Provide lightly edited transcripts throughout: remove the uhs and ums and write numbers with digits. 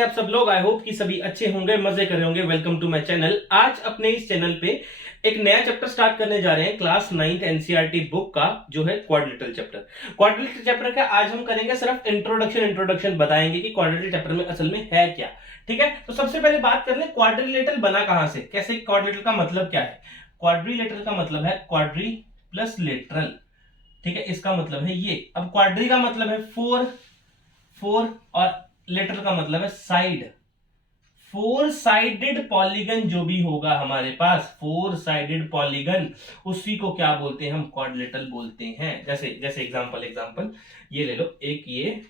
कैसे आप सब लोग। आई होप कि सभी अच्छे होंगे, मजे कर रहे होंगे। Welcome to my channel. आज अपने इस चैनल पे एक नया चैप्टर स्टार्ट करने जा रहे हैं क्लास 9th एनसीईआरटी बुक का, जो है क्वाड्रिलेटरल चैप्टर। क्वाड्रिलेटरल चैप्टर का आज हम करेंगे सिर्फ इंट्रोडक्शन बताएंगे कि क्वाड्रिलेटरल चैप्टर में असल में है क्या। ठीक है, तो सबसे पहले बात कर ले क्वाड्रिलेटरल बना कहां से, कैसे क्वाड्रिलेटरल का मतलब क्या है। क्वाड्रिलेटरल का मतलब है क्वाड्री प्लस लेटरल। ठीक है, इसका मतलब है ये। अब क्वाड्री का मतलब है फोर, और लेटरल का मतलब है साइड। फोर साइडेड पॉलीगन जो भी होगा हमारे पास, फोर साइडेड पॉलीगन, उसी को क्या बोलते हैं हम, क्वाड्रिलेटरल बोलते हैं। जैसे जैसे एग्जांपल ये ले लो, एक ये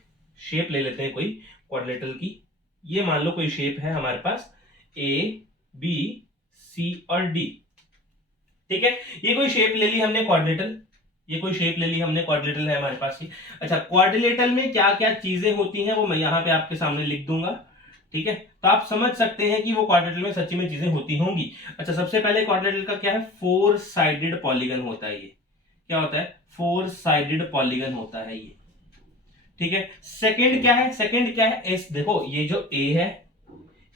शेप ले लेते हैं कोई क्वाड्रिलेटरल की। ये मान लो कोई शेप है हमारे पास ए बी सी और डी। ठीक है, ये कोई शेप ले ली हमने क्वाड्रिलेटरल, ये कोई शेप ले ली हमने क्वाड्रिलेटरल है हमारे पास ही। अच्छा, क्वाड्रिलेटरल में क्या क्या चीजें होती हैं वो मैं यहां पे आपके सामने लिख दूंगा। ठीक है, तो आप समझ सकते हैं कि वो क्वाड्रिलेटरल में सच्ची में चीजें होती होंगी। अच्छा, सबसे पहले क्वाड्रिलेटरल का क्या है, फोर साइडेड पॉलीगन होता है। ये क्या होता है, फोर साइडेड पॉलीगन होता है ये। ठीक है, सेकंड क्या है, एस। देखो ये जो ए है,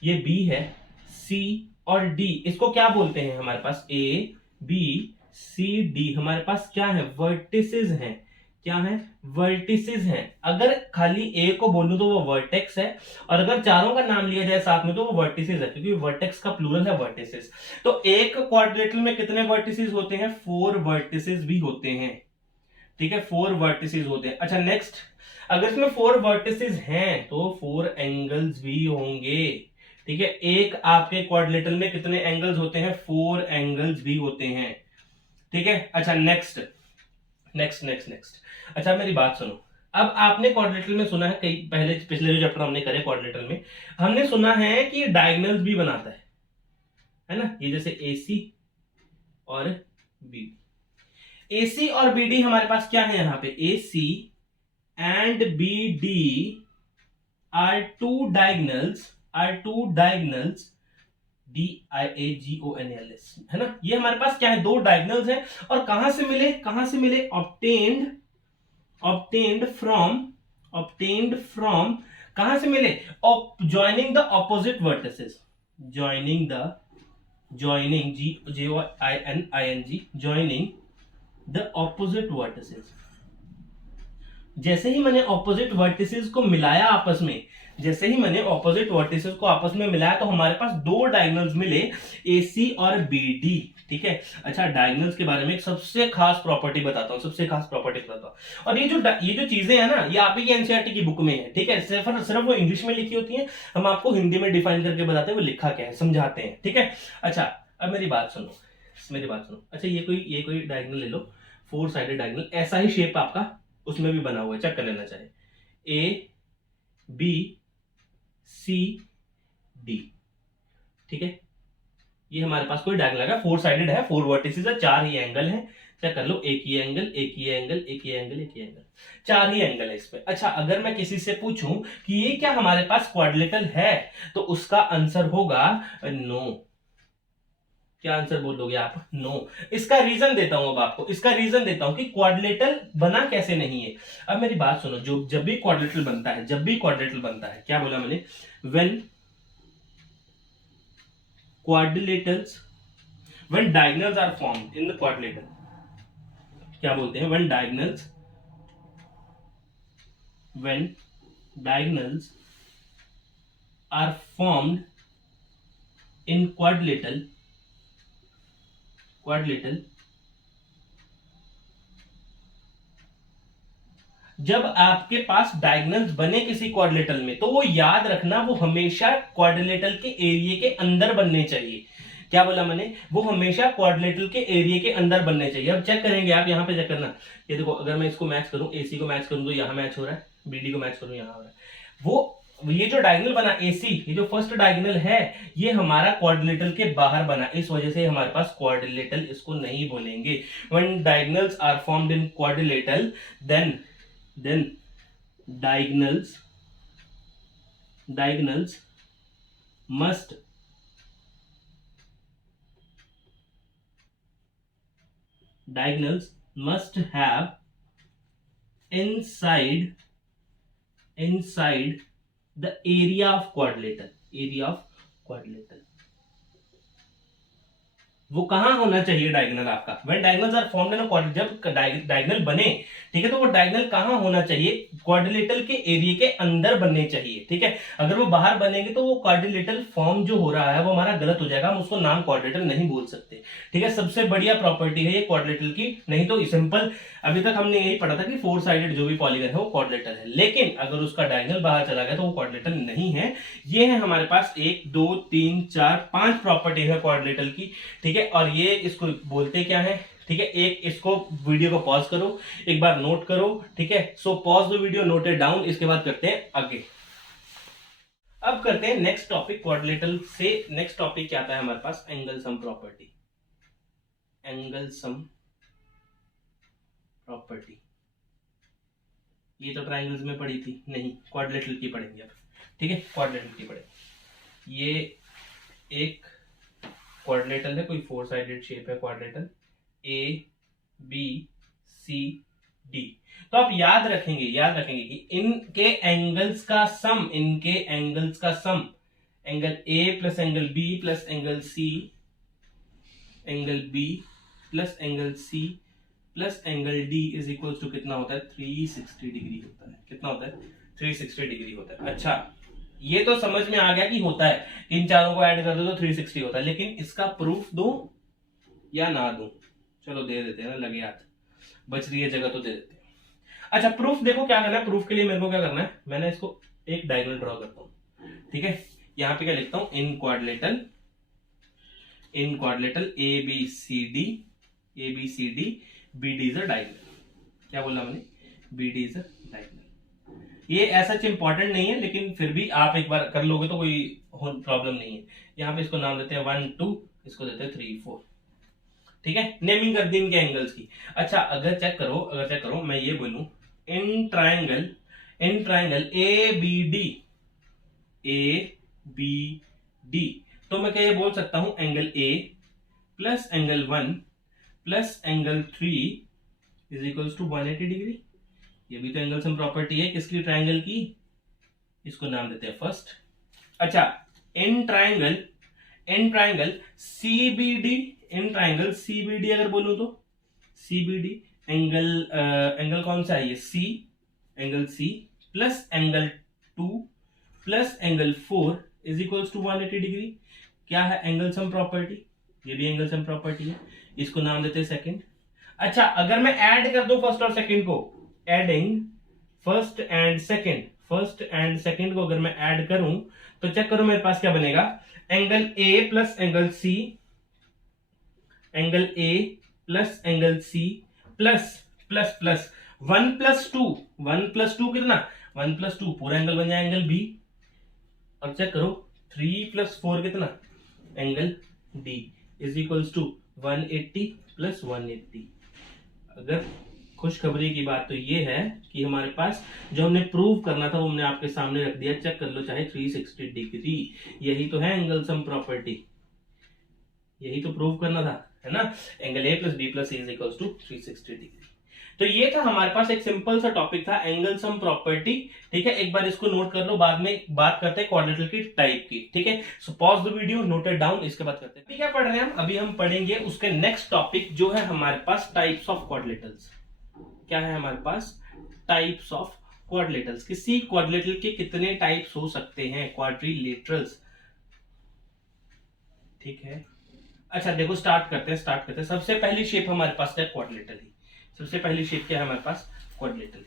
ये बी है, सी और डी, इसको क्या बोलते हैं हमारे पास, ए बी सी डी हमारे पास क्या है, वर्टिसेस हैं। क्या है, वर्टिसेस हैं। अगर खाली ए को बोलूं तो वो वर्टेक्स है, और अगर चारों का नाम लिया जाए साथ में तो वो वर्टिसेस है, क्योंकि वर्टेक्स का प्लूरल है वर्टिसेस। तो एक क्वाड्रिलेटरल में कितने वर्टिसेस होते हैं, फोर वर्टिसेस भी होते हैं। ठीक है, फोर वर्टिसेस होते हैं। अच्छा नेक्स्ट, अगर इसमें फोर वर्टिसेस हैं तो फोर एंगल्स भी होंगे। ठीक है, एक आपके क्वाड्रिलेटरल में कितने एंगल्स होते हैं, फोर एंगल्स भी होते हैं। ठीक है, अच्छा नेक्स्ट नेक्स्ट नेक्स्ट नेक्स्ट। अच्छा मेरी बात सुनो, अब आपने क्वाड्रिलेटरल में सुना है, कई पहले पिछले जो चैप्टर हमने करे क्वाड्रिलेटरल में, हमने सुना है कि डायगोनल्स भी बनाता है ना। ये जैसे AC और BD, AC और BD हमारे पास क्या है, यहां पे AC and BD are two diagonals, DIAGONALS, है ना। ये हमारे पास क्या है, दो डायगोनल्स हैं। और कहां से मिले, ऑब्टेन्ड फ्रॉम कहां से मिले, joining the opposite vertices, joining joining the opposite vertices. जैसे ही मैंने ऑपोजिट वर्टिसेस को मिलाया आपस में, तो हमारे पास दो डायगोनल्स मिले, AC और BD। ठीक है, अच्छा डायगोनल्स के बारे में एक सबसे खास प्रॉपर्टी बताता हूं, और ये जो चीजें हैं ना, ये आप ही की एनसीईआरटी की बुक में है। ठीक है, सिर्फ वो इंग्लिश में लिखी होती है, हम आपको हिंदी में डिफाइन करके बताते हैं वो लिखा क्या है, समझाते हैं। ठीक है, अच्छा अब मेरी बात सुनो। अच्छा ये कोई डायगोनल ले लो, फोर साइडेड डायगोनल, ऐसा ही शेप आपका उसमें भी बना हुआ है, चेक कर लेना चाहे, ABCD। ठीक है, ये हमारे पास कोई डायगोनल लगा, फोर साइडेड है, फोर वर्टिसेस है, चार ही एंगल है। चेक कर लो, एक ही एंगल, चार ही एंगल है इस पे। अच्छा, अगर मैं किसी से पूछूं कि ये क्या हमारे पास क्वाड्रिलेटरल है, तो उसका आंसर होगा नो। क्या आंसर बोलोगे आप, नो। इसका रीजन देता हूं, अब आपको इसका रीजन देता हूं कि क्वाड्रिलेटरल बना कैसे नहीं है। अब मेरी बात सुनो, जब भी क्वाड्रिलेटरल बनता है, क्या बोला मैंने, when quadrilaterals when diagonals are formed in the quadrilateral, क्या बोलते हैं, when diagonals are formed in quadrilateral, जब आपके पास डायगोनल्स बने किसी क्वाड्रिलेटरल में, तो वो याद रखना, वो हमेशा क्वाड्रिलेटरल के एरिया के अंदर बनने चाहिए। क्या बोला मैंने, वो हमेशा क्वाड्रिलेटरल के एरिया के अंदर बनने चाहिए। अब चेक करेंगे आप, यहां पे चेक करना, ये देखो, अगर मैं इसको मैच करूं, AC को मैच करूं तो यहां मैच हो रहा है, BD को मैच करूं यहां हो रहा है। वो ये जो डायगोनल बना AC, ये जो फर्स्ट डायगोनल है, ये हमारा क्वाड्रिलेटरल के बाहर बना, इस वजह से हमारे पास क्वाड्रिलेटरल इसको नहीं बोलेंगे। When diagonals are formed in quadrilateral, then diagonals must have inside the area of quadrilateral, area of quadrilateral वो कहां होना चाहिए डायगोनल आपका, when diagonals are formed in a quadrilateral, जब डायगोनल बने, ठीक है, तो वो डायगोनल कहां होना चाहिए, क्वाड्रिलेटरल के एरिया के अंदर बनने चाहिए, ठीक है। अगर वो बाहर बनेंगे तो वो क्वाड्रिलेटरल फॉर्म जो हो रहा है वो हमारा गलत हो जाएगा, हम उसको नाम क्वाड्रिलेटरल नहीं बोल सकते, ठीक है। सबसे बढ़िया प्रॉपर्टी है ये क्वाड्रिलेटरल की, नहीं तो सिंपल अभी तक हमने यही पढ़ा था कि फोर साइडेड जो भी पॉलीगन है वो क्वाड्रिलेटरल है, लेकिन अगर उसका डायगोनल बाहर चला गया तो वो क्वाड्रिलेटरल नहीं है। ये है हमारे पास 1 2 3 4 5 प्रॉपर्टी है क्वाड्रिलेटरल की, ठीक है। और ये इसको बोलते क्या है, ठीक है। एक इसको वीडियो को पॉज करो, एक बार नोट करो, ठीक है। So pause the video, note it down, इसके बाद करते हैं आगे। अब करते हैं नेक्स्ट टॉपिक, क्वाड्रिलेटरल से नेक्स्ट टॉपिक क्या आता है हमारे पास, angle sum property, angle sum property. ये तो ट्राइंगल्स में पढ़ी थी, नहीं क्वाड्रिलेटरल की पढ़ेंगे अब, ठीक है, क्वाड्रिलेटरल की पढ़ेंगे। ये एक क्वाड्रिलेटरल है, कोई फोर साइडेड शेप है quadrilateral, A B C D. तो आप याद रखेंगे कि इनके एंगल्स का सम, इनके एंगल्स का sum, angle A plus angle B plus angle C, angle B plus angle C plus angle D is equal to कितना होता है, 360 डिग्री होता है। कितना होता है, 360 डिग्री होता है। अच्छा, ये तो समझ में आ गया कि होता है, इन चारों को ऐड कर दो तो 360 होता है, लेकिन इसका प्रूफ दो या ना दो, चलो दे देते हैं ना, लगे हाथ, बच रही है जगह तो दे देते हैं। अच्छा, प्रूफ देखो क्या करना है, प्रूफ के लिए मेरे को क्या करना है, मैंने इसको एक डायगोनल ड्रॉ करता हूं, ठीक है। यहां पे क्या लिखता हूं, in quadrilateral A B C D, A B C D, B D is a diagonal. क्या बोला मैंने, B D is a diagonal. ये ऐसा इंपॉर्टेंट नहीं है, लेकिन फिर भी आप एक बार कर लोगे तो कोई प्रॉब्लम नहीं है। यहाँ पे इसको नाम देते हैं 1 2, इसको देते हैं 3 4, ठीक है। नेमिंग कर दी इनके एंगल्स की। अच्छा, अगर चेक करो मैं ये बोलूं, in triangle A B D, तो मैं क्या ये बोल सकता हूं, angle A plus angle 1 plus angle 3 is equals to 180 degree. ये भी तो एंगल सम प्रॉपर्टी है, किसकी, ट्राइंगल की, इसको नाम देते हैं फर्स्ट। अच्छा, in triangle CBD, in triangle CBD अगर बोलूं तो सीबीडी एंगल कौन सा है, ये C, angle C plus angle 2 plus angle 4 is equals to 180 degree. क्या है, एंगल सम प्रॉपर्टी, ये भी एंगल सम प्रॉपर्टी है, इसको नाम देते हैं सेकंड। अच्छा, अगर मैं ऐड कर दूं फर्स्ट और सेकंड को, एडिंग फर्स्ट एंड सेकंड को अगर मैं ऐड करूं तो चेक करो मेरे पास क्या बनेगा, angle A plus angle C, angle A plus angle C plus plus plus 1 plus two कितना, 1 प्लस 2 पूरा एंगल बन जाए, एंगल बी। और चेक करो 3 प्लस 4 कितना, angle D is equals to 180 plus 180। अगर खुशखबरी की बात तो ये है कि हमारे पास जो हमने प्रूव करना था वो हमने आपके सामने रख दिया, चेक कर लो चाहे 360 डिग्री। यही तो है एंगल सम प्रॉपर्टी, यही तो प्रूव करना था, है ना। Angle A plus B plus C is equals to 360 degree. तो ये था हमारे पास एक सिंपल सा टॉपिक था, एंगल सम प्रॉपर्टी, ठीक है। एक बार इसको नोट कर लो, बाद में बात करते हैं क्वाड्रिलेटरल की टाइप की, ठीक है। So pause the video, note it down, इसके बाद करते हैं। अभी क्या पढ़ रहे हैं हम, अभी हम पढ़ेंगे उसके नेक्स्ट टॉपिक जो है हमारे पास टाइप्स ऑफ क्वाड्रिलेटरल्स। क्या है हमारे पास, टाइप्स ऑफ क्वाड्रिलेटरल्स। किसी क्वाड्रिलेटरल के कितने टाइप्स हो सकते हैं, क्वाड्रिलेटरल्स, ठीक है। अच्छा देखो, स्टार्ट करते हैं। सबसे पहली शेप हमारे पास क्या है, क्वाड्रिलेटरल ही। सबसे पहली शेप क्या है हमारे पास, क्वाड्रिलेटरल।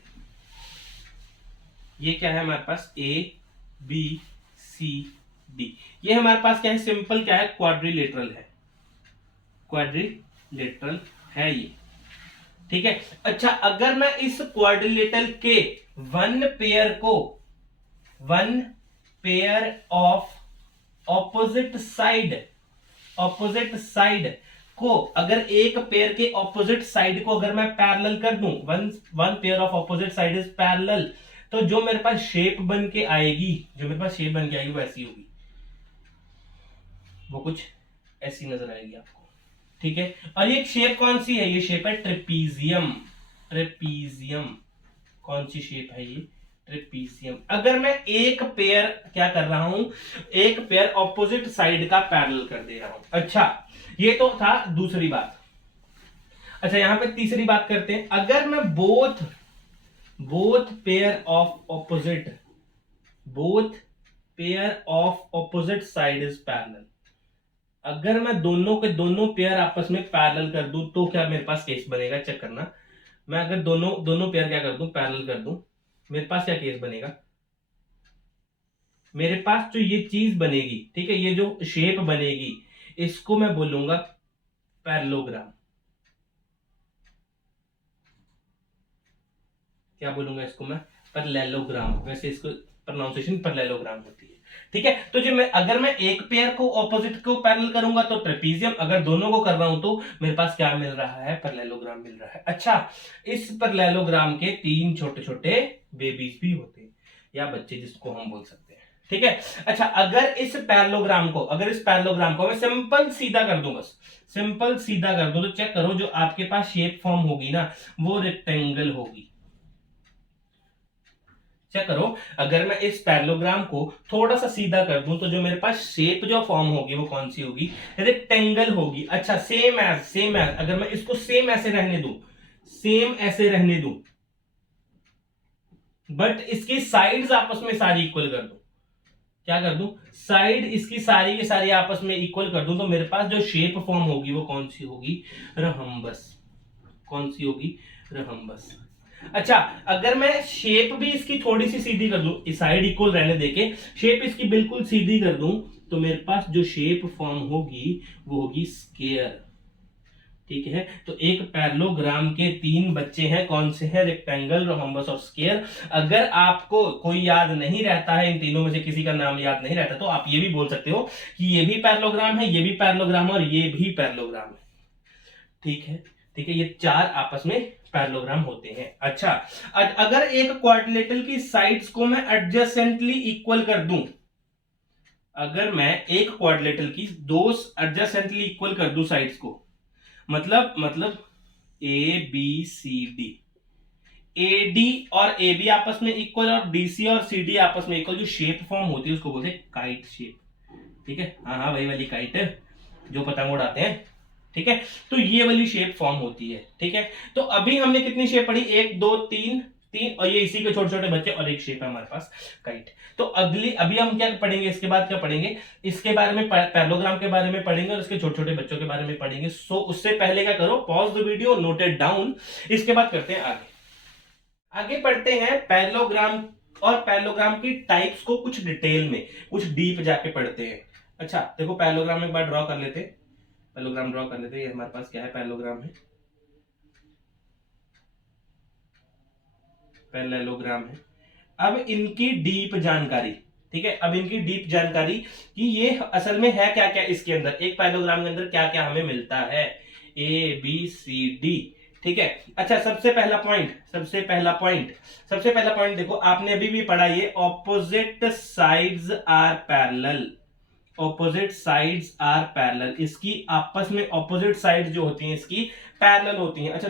ये क्या है हमारे पास, ए बी सी डी। ये हमारे पास क्या है, सिंपल क्या है, क्वाड्रिलेटरल है, क्वाड्रिलेटरल है ये, ठीक है। अच्छा, अगर मैं इस क्वाड्रिलेटरल के one pair of opposite side को, अगर एक पेयर के ऑपोजिट साइड को अगर मैं पैरेलल कर दूं, one pair of opposite side is parallel, तो जो मेरे पास शेप बन के आएगी, वो ऐसी होगी, वो कुछ ऐसी नजर आएगी आपको, ठीक है। और ये शेप कौन सी है, ये शेप है ट्रेपीजियम। कौन सी शेप है ये, ट्रेपीजियम। अगर मैं एक पेयर क्या कर रहा हूं, एक पेयर ऑपोजिट साइड का पैरेलल कर दे रहा हूं। अच्छा, ये तो था दूसरी बात। अच्छा, यहां पे तीसरी बात करते हैं। अगर मैं both pair of opposite side is parallel, अगर मैं दोनों के दोनों पेयर आपस में पैरेलल कर दूं तो क्या मेरे पास केस बनेगा, चेक करना। मैं अगर दोनों पेयर क्या कर दूं, पैरेलल कर दूं, मेरे पास क्या केस बनेगा, मेरे पास जो ये चीज बनेगी, ठीक है, ये जो शेप बनेगी, इसको मैं बोलूंगा पैरेललोग्राम। क्या बोलूंगा इसको मैं, पैरेललोग्राम। वैसे इसको प्रोनाउंसिएशन पैरेललोग्राम होती है, ठीक है। तो जो अगर मैं एक पेयर को ऑपोजिट को पैरेलल करूंगा तो ट्रेपीजियम, अगर दोनों को कर रहा हूं तो मेरे पास क्या मिल रहा है, पैरेललोग्राम मिल रहा है। अच्छा, इस पैरेललोग्राम के 3 छोटे छोटे बेबीज भी होते हैं, या बच्चे जिसको हम बोल सकते हैं, ठीक है। अच्छा, अगर इस पैरेललोग्राम को मैं सिंपल सीधा कर दूं, बस सिंपल सीधा कर दूं, तो चेक करो जो आपके पास शेप फॉर्म होगी ना, वो रेक्टेंगल होगी। चेक करो, अगर मैं इस पैरेललोग्राम को थोड़ा सा सीधा कर दूं तो जो मेरे पास शेप जो फॉर्म होगी वो कौन सी होगी, रेक्टेंगल होगी। अच्छा, सेम एज अगर मैं इसको सेम ऐसे रहने दूं, बट इसकी साइड्स आपस में सारी इक्वल कर दूं, क्या कर दूं, साइड इसकी सारी की सारी आपस में इक्वल कर दूं, तो मेरे पास जो शेप फॉर्म होगी वो कौन सी होगी, रहम्बस। कौन सी होगी, रहम्बस। अच्छा, अगर मैं शेप भी इसकी थोड़ी सी सीधी कर दूं, साइड इक्वल रहने देके शेप इसकी बिल्कुल सीधी कर दूं, तो मेरे पास जो शेप फॉर्म होगी वो होगी स्क्वायर, ठीक है। तो एक पैरेललोग्राम के 3 बच्चे हैं, कौन से हैं, रेक्टेंगल, रोम्बस और स्क्वायर। अगर आपको कोई याद नहीं रहता है, इन तीनों में से किसी का नाम याद नहीं रहता, तो आप ये भी बोल सकते हो कि ये भी पैरेललोग्राम है, ये भी पैरेललोग्राम है और ये भी पैरेललोग्राम है, ठीक है, ठीक है। ये 4 आपस में पैरेललोग्राम होते हैं। अच्छा, अगर एक क्वाड्रिलेटरल की साइड्स को मैं एडजेसेंटली इक्वल कर दूं, अगर मैं एक क्वाड्रिलेटरल की दो एडजेसेंटली इक्वल कर दूं साइड्स को, मतलब A B C D, A D और ए बी आपस में इक्वल और डी सी और सी डी आपस में इक्वल, जो शेप फॉर्म होती है उसको बोलते हैं काइट शेप, ठीक है। हाँ, वही वाली काइट जो पतंग उड़ाते हैं, ठीक है। तो ये वाली शेप फॉर्म होती है, ठीक है। तो अभी हमने कितनी शेप पढ़ी, 1 2 3 और ये इसी के छोटे छोटे बच्चे और एक शेप है हमारे पास काइट। तो अभी हम क्या पढ़ेंगे, इसके बाद क्या पढ़ेंगे, इसके बारे में पैरेललोग्राम के बारे में पढ़ेंगे और इसके छोटे छोटे बच्चों के बारे में पढ़ेंगे। सो उससे पहले क्या करो, pause the video, note it down. इसके बाद करते हैं आगे बढ़ते हैं पैरेललोग्राम और पैरेललोग्राम की टाइप्स को कुछ डिटेल में, कुछ डीप जाके पढ़ते हैं। अच्छा देखो, पैरेललोग्राम एक बार ड्रॉ कर लेते हैं, पैरेललोग्राम ड्रॉ कर लेते हैं। ये हमारे पास क्या है, पैरेललोग्राम है, पैरेललोग्राम है। अब इनकी डीप जानकारी, ठीक है, अब इनकी डीप जानकारी कि ये असल में है क्या क्या इसके अंदर, एक पैरेललोग्राम के अंदर क्या क्या हमें मिलता है, ए बी सी डी, ठीक है। अच्छा, सबसे पहला पॉइंट देखो, आपने अभी भी पढ़ा, ये opposite sides are parallel, opposite sides are parallel, इसकी आपस में ऑपोजिट साइड्स जो होती हैं इसकी पैरेलल होती हैं। अच्छा,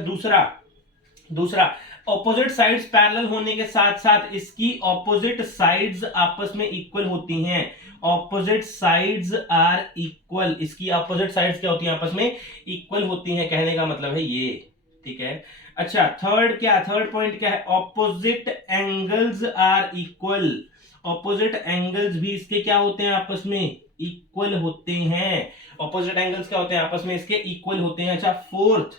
दूसरा ऑपोजिट साइड्स पैरेलल होने के साथ साथ इसकी ऑपोजिट साइड्स आपस में इक्वल होती हैं, ऑपोजिट साइड्स आर इक्वल, इसकी ऑपोजिट साइड्स क्या होती हैं, आपस में इक्वल होती हैं, कहने का मतलब है ये, ठीक है। अच्छा, थर्ड पॉइंट क्या है, opposite angles are equal, opposite angles भी इसके क्या होते हैं, आपस में इक्वल होते हैं, ऑपोजिट एंगल्स क्या होते हैं, आपस में इसके इक्वल होते हैं। अच्छा, फोर्थ,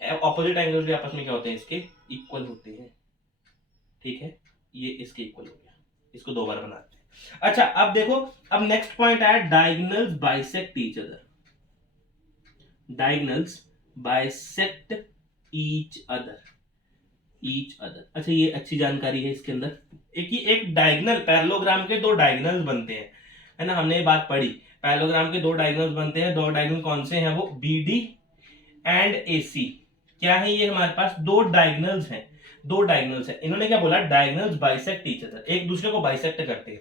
ऑपोजिट एंगल्स भी आपस में क्या होते हैं, इसके इक्वल होते हैं, ठीक है, ये इसके इक्वल हो गया, इसको 2 बार बनाते हैं। अच्छा, अब देखो, अब नेक्स्ट पॉइंट आया, diagonals bisect each other, diagonals bisect each other. अच्छा, ये अच्छी जानकारी है इसके अंदर, एक डायगोनल, पैरेललोग्राम के 2 डायगोनल्स बनते हैं, है ना, हमने ये बात पढ़ी, पैरेललोग्राम के 2 डायगोनल्स बनते हैं। 2 डायगोनल कौन से हैं, वो बी डी एंड ए सी। क्या है ये, हमारे पास 2 डायगोनल्स हैं, इन्होंने क्या बोला, डायगोनल्स बाइसेक्ट ईच अदर, एक दूसरे को बाइसेक्ट करते हैं।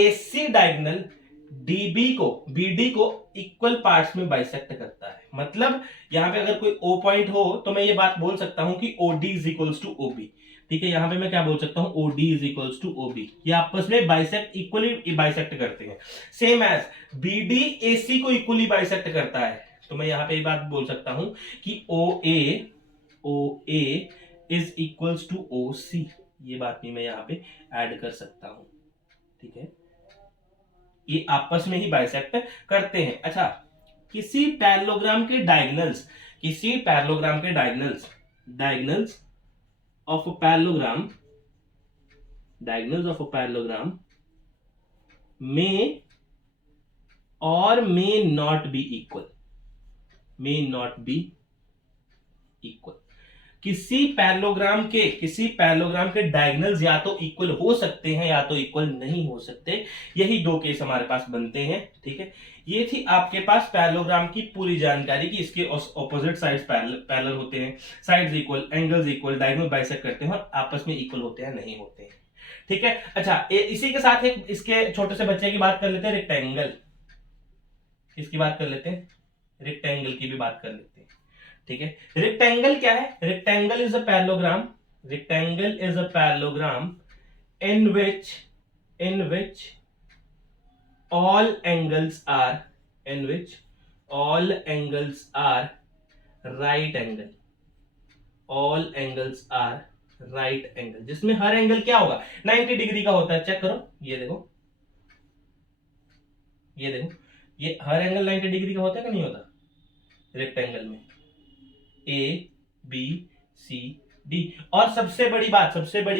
एसी डायगोनल बीडी को इक्वल पार्ट्स में बाइसेक्ट करता है। मतलब यहां पे अगर कोई ओ पॉइंट हो तो मैं ये बात बोल सकता हूं कि ओडी इज इक्वल्स टू ओबी। ठीक है, यहां पे मैं क्या बोल सकता हूं, ओडी इज इक्वल्स टू ओबी। ये आपस में बाइसेक्ट इक्वली बाइसेक्ट करते हैं। सेम एज बीडी एसी को इक्वली बाइसेक्ट करता है, तो मैं यहां पे ये बात बोल सकता हूं कि ओ A is equals to O सी। ये बात भी मैं यहाँ पे ऐड कर सकता हूं। ठीक है, ये आपस में ही बाइसेक्ट करते हैं। अच्छा, किसी पैरेललोग्राम के diagonals diagonals of a parallelogram may or may not be equal। किसी पैरेललोग्राम के डायगोनल्स या तो इक्वल हो सकते हैं या तो इक्वल नहीं हो सकते। यही दो केस हमारे पास बनते हैं। ठीक है, ये थी आपके पास पैरेललोग्राम की पूरी जानकारी कि इसके ऑपोजिट साइड्स पैरेलल होते हैं, sides equal, angles equal, diagonal bisect करते हैं और आपस में इक्वल होते हैं नहीं होते हैं। ठीक है, अच्छा इसी के साथ एक इसके छोटे से बच्चे की बात कर लेते हैं, रेक्टेंगल। इसकी बात कर लेते हैं, रेक्टेंगल की भी बात कर लेते हैं। ठीक है, रेक्टेंगल क्या है? Rectangle is a parallelogram in which all angles are right angle। जिसमें हर एंगल क्या होगा, 90 डिग्री का होता है। चेक करो, ये देखो ये हर एंगल 90 डिग्री का होता है कि नहीं होता रेक्टेंगल में? A B C D. और सबसे बड़ी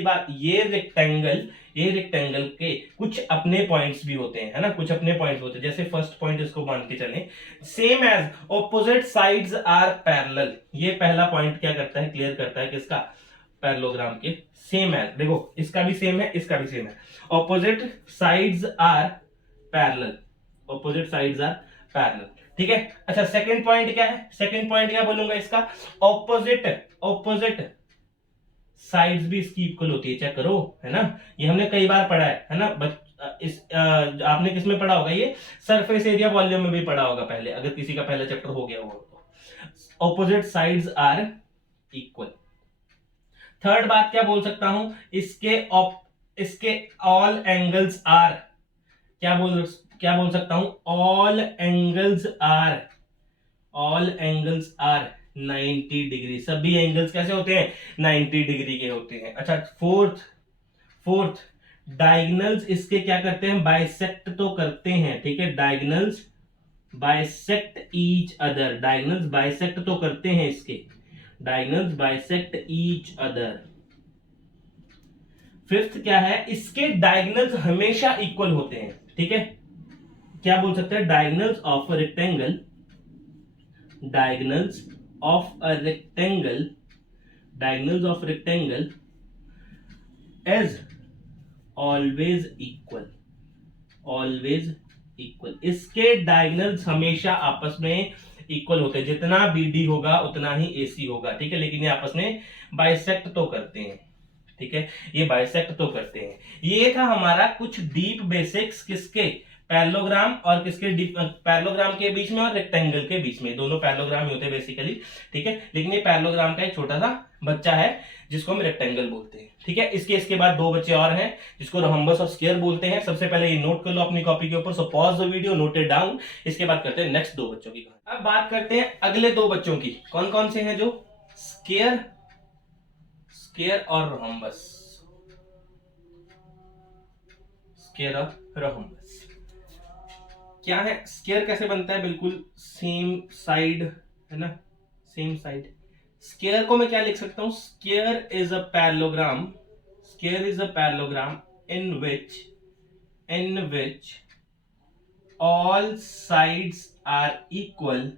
बात, ये रेक्टेंगल के कुछ अपने पॉइंट्स भी होते हैं, है ना, कुछ अपने पॉइंट्स होते हैं। जैसे फर्स्ट पॉइंट इसको मान के चलें, same as opposite sides are parallel. ये पहला पॉइंट क्या करता है, क्लियर करता है किसका, पैरेललोग्राम के। सेम एज, देखो इसका भी सेम है, इसका भी सेम है, ऑपोजिट साइड्स आर पैरेलल। ठीक है, अच्छा सेकंड पॉइंट क्या है? सेकंड पॉइंट क्या बोलूंगा इसका, ऑपोजिट साइड्स भी इसकी इक्वल होती है। चेक करो, है ना, ये हमने कई बार पढ़ा है ना। आपने किस में पढ़ा होगा, ये सरफेस एरिया वॉल्यूम में भी पढ़ा होगा पहले, अगर किसी का पहला चैप्टर हो गया हो तो। Opposite sides are equal. Third बात क्या बोल सकता हूं, इसके ऑल एंगल्स आर, क्या बोल सकता हूं, ऑल एंगल्स आर 90 डिग्री। सभी एंगल्स कैसे होते हैं, 90 डिग्री के होते हैं। अच्छा, फोर्थ डायगोनल्स इसके क्या करते हैं, बाइसेक्ट तो करते हैं। ठीक है, diagonals bisect each other. Fifth क्या है, इसके डायगोनल्स हमेशा इक्वल होते हैं। ठीक है, क्या बोल सकते हैं, diagonals of a rectangle is always equal. इसके डायगोनल्स हमेशा आपस में इक्वल होते हैं। जितना बीडी होगा उतना ही एसी होगा। ठीक है, लेकिन ये आपस में बाइसेक्ट तो करते हैं। ठीक है, ये बाइसेक्ट तो करते हैं। ये था हमारा कुछ डीप बेसिक्स किसके, पैरेललोग्राम और किसके, पैरेललोग्राम के बीच में और रेक्टेंगल के बीच में। दोनों पैरेललोग्राम ही होते हैं बेसिकली। ठीक है, लेकिन ये पैरेललोग्राम का एक छोटा सा बच्चा है जिसको हम रेक्टेंगल बोलते हैं। ठीक है, इसके बाद दो बच्चे और हैं जिसको रोहम्बस और स्क्वायर बोलते हैं। सबसे पहले ये नोट कर लो अपनी कॉपी के ऊपर, सो pause the video, note it down. इसके बाद करते हैं नेक्स्ट दो बच्चों की कहानी। अब बात करते हैं अगले दो बच्चों की। कौन कौन से हैं, जो स्क्वायर और रोहम्बस। स्क्वायर और रोहम्बस क्या है, स्क्वायर कैसे बनता है, बिल्कुल सेम साइड, है ना, सेम साइड। स्क्वायर को मैं क्या लिख सकता हूं, square is a parallelogram in which all sides are equal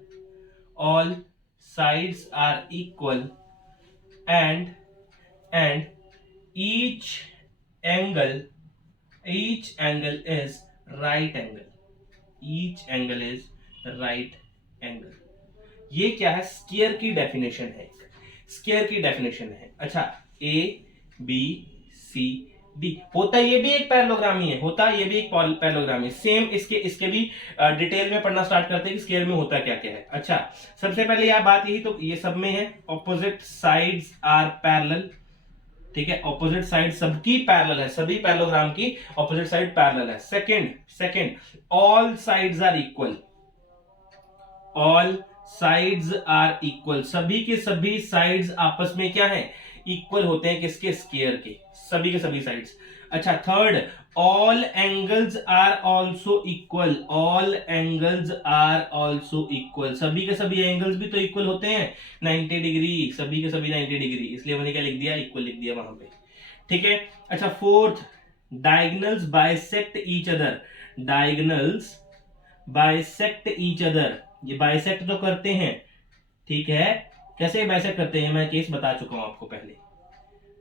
and each angle is right angle। ये क्या है, स्क्वायर की डेफिनेशन है। अच्छा, ए बी सी डी होता ये भी एक पैरेललोग्राम ही है, होता ये भी एक पैरेललोग्राम है। सेम इसके भी डिटेल में पढ़ना स्टार्ट करते हैं कि स्क्वायर में होता क्या क्या है। अच्छा, सबसे पहले यह बात यही, तो ये सब में है ऑपोजिट साइड्स आर पैरेलल, ठीक है, ऑपोजिट साइड सबकी पैरेलल है, सभी पैरेललोग्राम की ऑपोजिट साइड पैरेलल है। Second all sides are equal, all sides are equal, सभी के सभी साइड्स आपस में क्या है, इक्वल होते हैं, किसके, स्क्वायर के, सभी के सभी साइड्स। अच्छा, third all angles are also equal, all angles are also equal, सभी के सभी एंगल्स भी तो इक्वल होते हैं 90 डिग्री, सभी के सभी 90 डिग्री, इसलिए मैंने क्या लिख दिया, इक्वल लिख दिया वहां पे, ठीक है। अच्छा, fourth diagonals bisect each other, diagonals bisect each other, ये बाइसेक्ट तो करते हैं, ठीक है, कैसे बाइसेक्ट करते हैं मैं केस बता चुका हूं आपको पहले,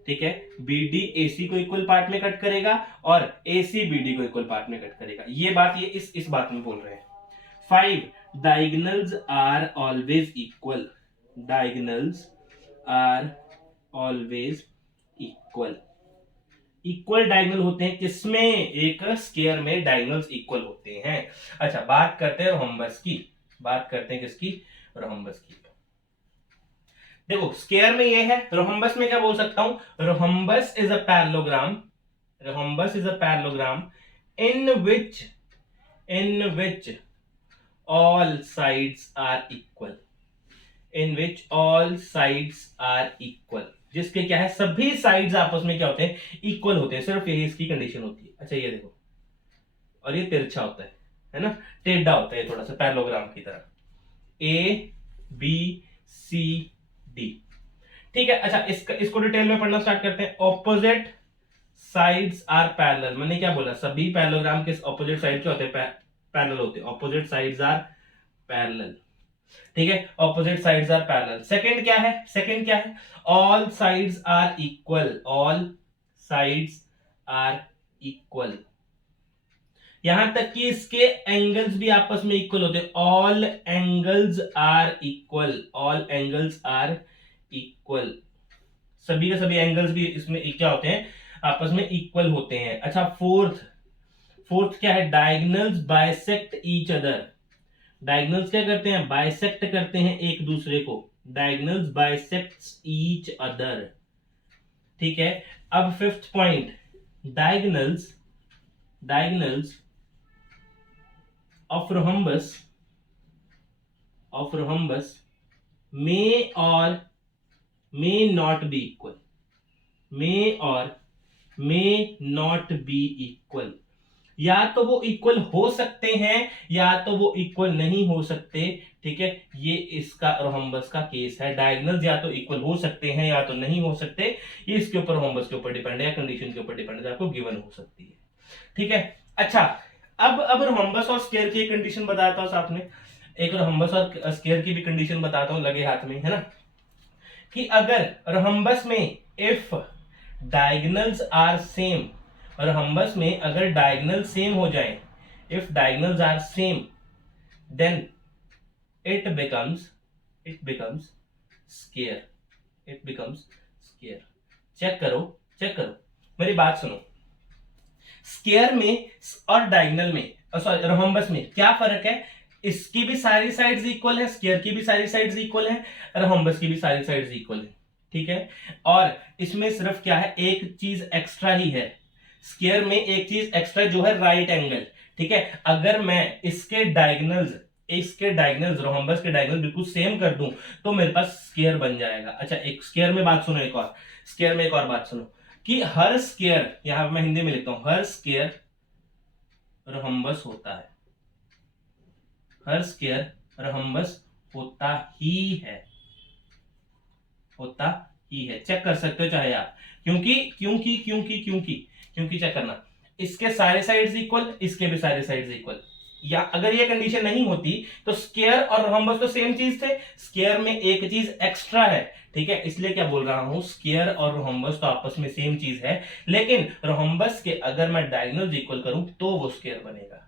ठीक है। बीडी एसी को इक्वल पार्ट में कट करेगा और एसी बीडी को इक्वल पार्ट में कट करेगा, ये बात ये इस बात में बोल रहे हैं। 5 diagonals are always equal, diagonals are always equal, equal diagonal होते हैं किसमें, एक स्क्वायर में डायगोनल्स इक्वल होते हैं। अच्छा, बात करते हैं रोम्बस की, बात करते हैं किसकी, रोम्बस की। देखो स्क्वायर में ये है, रोम्बस में क्या बोल सकता हूं, rhombus is a parallelogram, rhombus is a parallelogram in which all sides are equal, in which all sides are equal, जिसके क्या है, सभी साइड्स आपस में क्या होते हैं, इक्वल होते हैं, सिर्फ यही इसकी कंडीशन होती है। अच्छा, ये देखो, और ये तिरछा होता है ना, टेढ़ा होता है थोड़ा सा पैरेललोग्राम की तरह, ए बी सी डी, ठीक है। अच्छा, इसको डिटेल में पढ़ना स्टार्ट करते हैं। ऑपोजिट साइड्स आर पैरेलल, मैंने क्या बोला, सभी पैरेललोग्राम के ऑपोजिट साइड क्या होते हैं, पैरेलल होते हैं, ऑपोजिट साइड्स आर पैरेलल, ठीक है, opposite sides are parallel. Second क्या है, सेकंड क्या है, all sides are equal, all sides are equal, यहां तक कि इसके एंगल्स भी आपस में इक्वल होते हैं, all angles are equal, all angles are equal, सभी के सभी एंगल्स भी इसमें क्या होते हैं, आपस में इक्वल होते हैं। अच्छा, फोर्थ क्या है, diagonals bisect each other, diagonals क्या करते हैं, बाइसेक्ट करते हैं एक दूसरे को, डायगोनल्स बाइसेक्ट ईच अदर, ठीक है। अब fifth point, diagonals of rhombus may or may not be equal, may or may not be equal, या तो वो इक्वल हो सकते हैं या तो वो इक्वल नहीं हो सकते, ठीक है। ये इसका रोम्बस का केस है, डायगोनल्स या तो इक्वल हो सकते हैं या तो नहीं हो सकते, ये इसके ऊपर रोम्बस के ऊपर डिपेंड है या कंडीशन के ऊपर डिपेंड है, आपको गिवन हो सकती है, ठीक है। अच्छा, अब रोम्बस और स्क्वायर की कंडीशन बताता हूं साथ में, एक रोम्बस और स्क्वायर की भी कंडीशन बताता हूं लगे हाथ में, है ना, कि अगर रोम्बस में if diagonals are same, rhombus में अगर डायगोनल सेम हो जाए, if diagonals are same, then it becomes square, it becomes square. Check करो मेरी बात सुनो, स्क्वायर में और डायगोनल में, सॉरी रोम्बस में क्या फर्क है, इसकी भी सारी साइड्स इक्वल है, स्क्वायर की भी सारी साइड्स इक्वल है, रोम्बस की भी सारी साइड्स इक्वल है, ठीक है। और इसमें सिर्फ क्या है, एक चीज एक्स्ट्रा ही है, स्क्वायर में एक चीज एक्स्ट्रा जो है राइट एंगल, ठीक है। अगर मैं इसके डायगोनल्स रोम्बस के डायगोनल बिल्कुल सेम कर दूं तो मेरे पास स्क्वायर बन जाएगा। अच्छा, एक स्क्वायर में बात सुनो, स्क्वायर में एक और बात सुनो कि हर स्क्वायर, यहां मैं हिंदी में लिखता हूं, हर स्क्वायर रोम्बस होता है, हर स्क्वायर रोम्बस होता ही है, चेक कर सकते हो चाहे आप, क्योंकि चेक करना, इसके सारे साइड्स इक्वल, इसके भी सारे साइड्स इक्वल, या अगर ये कंडीशन नहीं होती तो स्क्वायर और रोम्बस तो सेम चीज थे, स्क्वायर में एक चीज एक्स्ट्रा है, ठीक है। इसलिए क्या बोल रहा हूं, स्क्वायर और रोम्बस तो आपस में सेम चीज है, लेकिन रोम्बस के अगर मैं डायगोनल्स इक्वल करूं तो वो स्क्वायर बनेगा,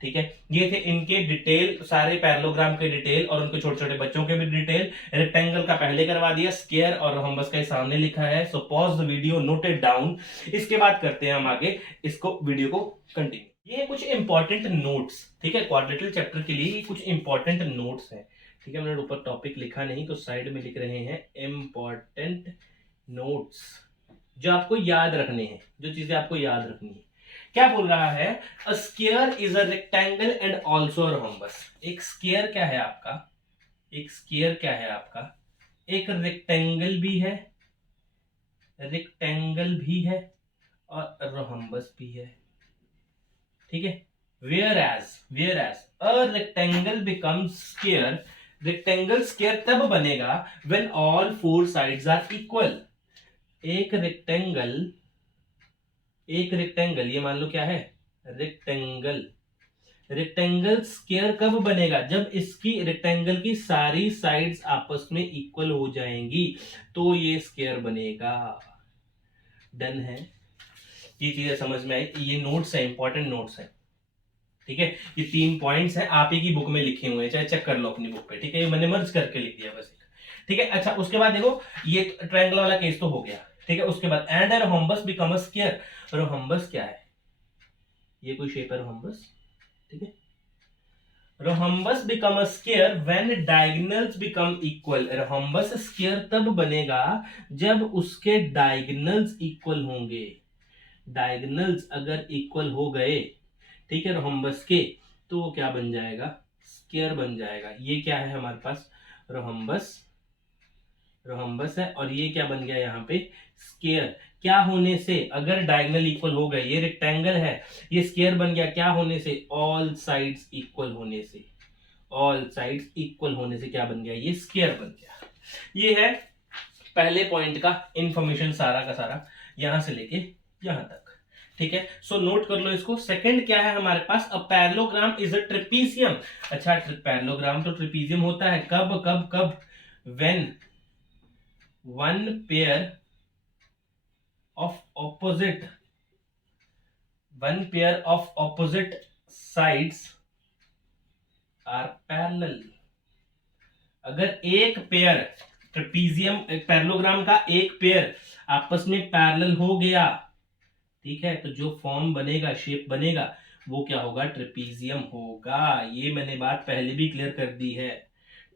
ठीक है, ये थे इनके डिटेल, सारे पैरेललोग्राम के डिटेल और उनके छोटे छोटे बच्चों के भी डिटेल। रेक्टेंगल का पहले करवा दिया, स्क्वायर और रोम्बस का सामने लिखा है। So pause the video, note it down. इसके बाद करते हैं हम आगे इसको, वीडियो को कंटिन्यू। ये कुछ इंपॉर्टेंट नोट्स, ठीक है, क्वाड्रेटिकल चैप्टर के लिए कुछ इंपॉर्टेंट नोट्स हैं। ठीक है, मैंने ऊपर टॉपिक लिखा नहीं तो साइड में लिख रहे हैं इंपॉर्टेंट नोट्स, जो आपको याद रखने हैं, जो चीजें आपको याद रखनी है। क्या बोल रहा है? A square is a rectangle and also a rhombus. एक स्क्वायर क्या है आपका? एक स्क्वायर क्या है आपका? एक रेक्टेंगल भी है, रेक्टेंगल भी है और रोम्बस भी है। ठीक है, whereas a rectangle becomes square, rectangle square तब बनेगा when all four sides are equal. एक रेक्टेंगल, एक रेक्टेंगल, ये मान लो क्या है? रेक्टेंगल। रेक्टेंगल स्क्वायर कब बनेगा? जब इसकी, रेक्टेंगल की सारी साइड्स आपस में इक्वल हो जाएंगी तो ये स्क्वायर बनेगा। डन है, ये चीजें समझ में आई। ये नोट्स है, इंपॉर्टेंट नोट्स है। ठीक है, ये 3 पॉइंट्स हैं, आप ही की बुक में लिखे हुए हैं, चाहे चेक कर लो अपनी बुक पे। ठीक है, ये मैंने मर्ज करके लिख दिया बस। ठीक है, अच्छा उसके बाद देखो, ये ट्रायंगल वाला केस तो हो गया। ठीक है, उसके बाद and rhombus become a square. Rhombus क्या है? ये कोई शेप है रोम्बस। ठीक है, rhombus become a square when diagonals become equal. Rhombus square तब बनेगा जब उसके डायगोनल्स इक्वल होंगे। डायगोनल्स अगर इक्वल हो गए, ठीक है, रोम्बस के, तो वो क्या बन जाएगा? स्क्वायर बन जाएगा। ये क्या है हमारे पास? रोम्बस, रोम्बस है, और ये क्या बन गया यहाँ पे? स्क्वायर। क्या होने से? अगर डायगोनल इक्वल हो गए, ये रेक्टेंगल है, ये स्क्वायर बन गया। क्या होने से? ऑल साइड्स इक्वल होने से। ऑल साइड्स इक्वल होने से क्या बन गया? ये स्क्वायर बन गया। ये है पहले पॉइंट का इंफॉर्मेशन, सारा का सारा, यहां से लेके यहां तक। ठीक है, सो नोट कर लो इसको। सेकंड क्या है हमारे पास? A parallelogram is a trapezium. अच्छा, पैरेललोग्राम तो ट्रेपीजियम होता है कब कब कब? When one pair of opposite, one pair of opposite sides are parallel। अगर एक पेयर, ट्रेपीजियम, पैरेललोग्राम का एक पेयर आपस में पैरेलल हो गया, ठीक है, तो जो फॉर्म बनेगा, शेप बनेगा, वो क्या होगा? ट्रेपीजियम होगा। ये मैंने बात पहले भी क्लियर कर दी है।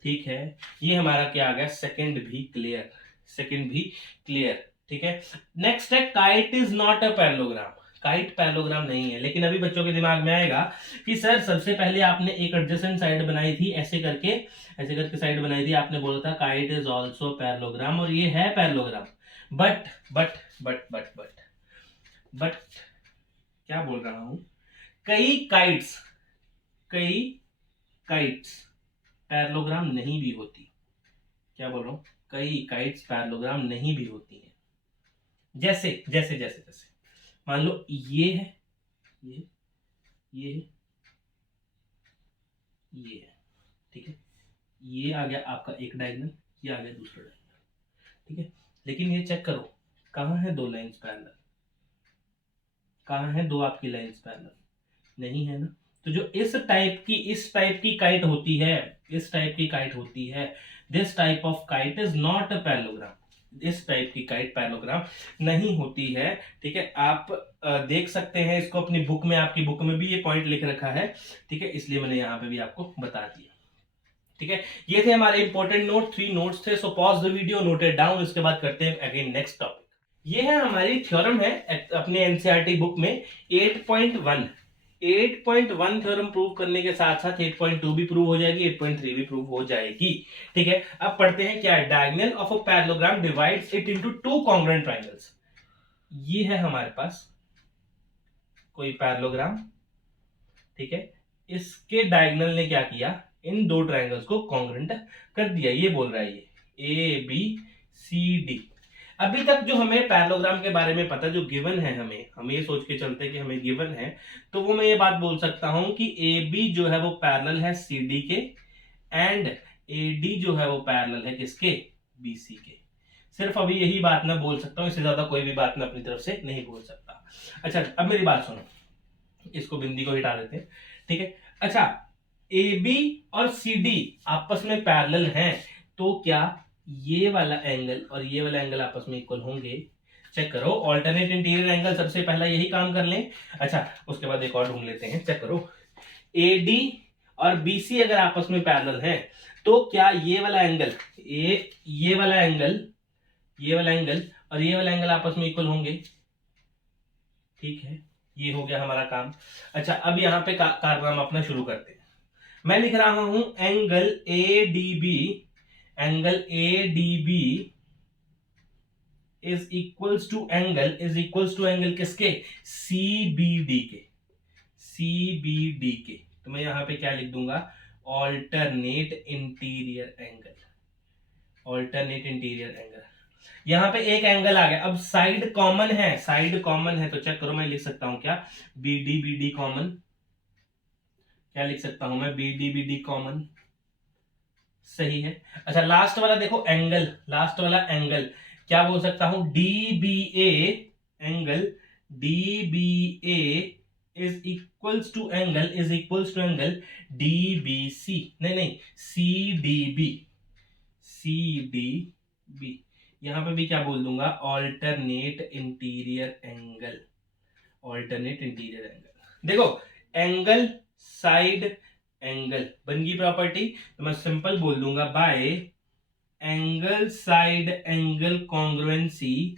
ठीक है, ये हमारा क्या आ गया? सेकंड भी क्लियर, सेकंड भी क्लियर। ठीक है, नेक्स्ट है kite is not a parallelogram. Kite parallelogram नहीं है, लेकिन अभी बच्चों के दिमाग में आएगा कि सर सबसे पहले आपने एक एडजेसेंट साइड बनाई थी, ऐसे करके साइड बनाई थी, आपने बोला था काइट इज आल्सो पैरेललोग्राम, और ये है parallelogram. But but but but but but क्या बोल रहा हूं? कई काइट्स पैरेललोग्राम नहीं भी होती। क्या बोल रहा हूं? कई काइट्स पैरेललोग्राम नहीं भी होती हैं। जैसे जैसे जैसे जैसे मान लो ये है, ये है, ये है। ठीक है, ये आ गया आपका एक डायगोनल, ये आ गया दूसरा डायगोनल। ठीक है, लेकिन ये चेक करो, कहां है दो लाइंस पैरेलल? कहां है दो आपकी लाइंस पैरेलल? नहीं है ना। तो जो इस टाइप की काइट होती है, इस टाइप की काइट होती है, this type of kite is not a parallelogram. इस टाइप की काइट पैरेललोग्राम नहीं होती है। ठीक है, आप देख सकते हैं इसको अपनी बुक में, आपकी बुक में भी ये पॉइंट लिख रखा है। ठीक है, इसलिए मैंने यहाँ पे भी आपको बता दिया। ठीक है, ये थे हमारे इंपॉर्टेंट नोट, 3 नोट्स थे। सो pause the video, note it down. इसके बाद करते हैं अगेन नेक्स्ट टॉपिक। ये है हमारी थ्योरम है अपने एनसीईआरटी बुक में 8.1। 8.1 थ्योरम प्रूव करने के साथ साथ 8.2 भी प्रूव हो जाएगी, 8.3 भी प्रूव हो जाएगी। ठीक है, अब पढ़ते हैं क्या है। Diagonal of a parallelogram divides it into two congruent triangles. ये है हमारे पास कोई पैरेललोग्राम, ठीक है, इसके डायगोनल ने क्या किया? इन दो ट्रायंगल्स को कॉन्ग्रुएंट कर दिया। ये बोल रहा है ये ए बी सी डी। अभी तक जो हमें पैरेललोग्राम के बारे में पता, जो गिवन है, हम ये सोच के चलते कि हमें गिवन है, तो वो मैं ये बात बोल सकता हूं कि ए बी जो है वो पैरेलल है सी डी के, एंड ए डी जो है वो पैरेलल है किसके? बी सी के। सिर्फ अभी यही बात मैं बोल सकता हूं, इससे ज्यादा कोई भी बात मैं अपनी तरफ से नहीं बोल सकता। अच्छा, अब मेरी बात सुनो, इसको बिंदी को हटा देते हैं। ठीक है। अच्छा, ए बी और सी डी आपस में पैरेलल हैं, तो क्या ये वाला एंगल और ये वाला एंगल आपस में इक्वल होंगे? चेक करो, ऑल्टरनेट इंटीरियर एंगल, सबसे पहला यही काम कर लें। अच्छा, उसके बाद एक और ढूंढ लेते हैं। चेक करो, ए डी और बी सी अगर आपस में पैरेलल हैं, तो क्या ये वाला एंगल, ये वाला एंगल, ये वाला एंगल और ये वाला एंगल आपस में इक्वल होंगे? ठीक है, ये हो गया हमारा काम। अच्छा, अब यहां पे कारनामा अपना शुरू करते हैं। मैं लिख रहा हूं angle A D B, angle A D B is equals to angle किसके? सी बी डी के, सी बी डी के। तो मैं यहां पे क्या लिख दूंगा? Alternate interior angle, alternate interior angle. यहां पे एक एंगल आ गया, अब साइड कॉमन है, साइड कॉमन है, तो चेक करो, मैं लिख सकता हूं क्या? B D common. क्या लिख सकता हूं मैं? बी डी कॉमन, सही है। अच्छा, लास्ट वाला देखो एंगल, लास्ट वाला एंगल क्या बोल सकता हूं? D B A, angle D B A is equals to angle D B C, नहीं C D B, C D B. यहां पे भी क्या बोल दूंगा? Alternate interior angle, alternate interior angle. देखो, एंगल साइड एंगल बन गई प्रॉपर्टी, तो मैं सिंपल बोल दूंगा by angle side angle congruency.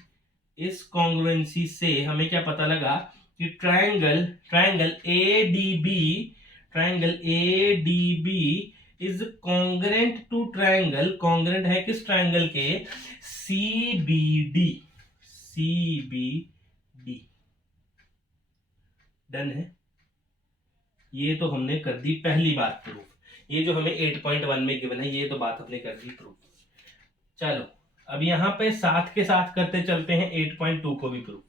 इस कॉन्ग्रुएंसी से हमें क्या पता लगा कि triangle A D B is congruent to triangle, congruent है किस ट्रायंगल के? C B D, C B D. Done है, ये तो हमने कर दी पहली बात प्रूफ। ये जो हमें 8.1 में गिवन है, ये तो बात हमने कर दी प्रूफ। चलो, अब यहां पे साथ के साथ करते चलते हैं 8.2 को भी प्रूफ,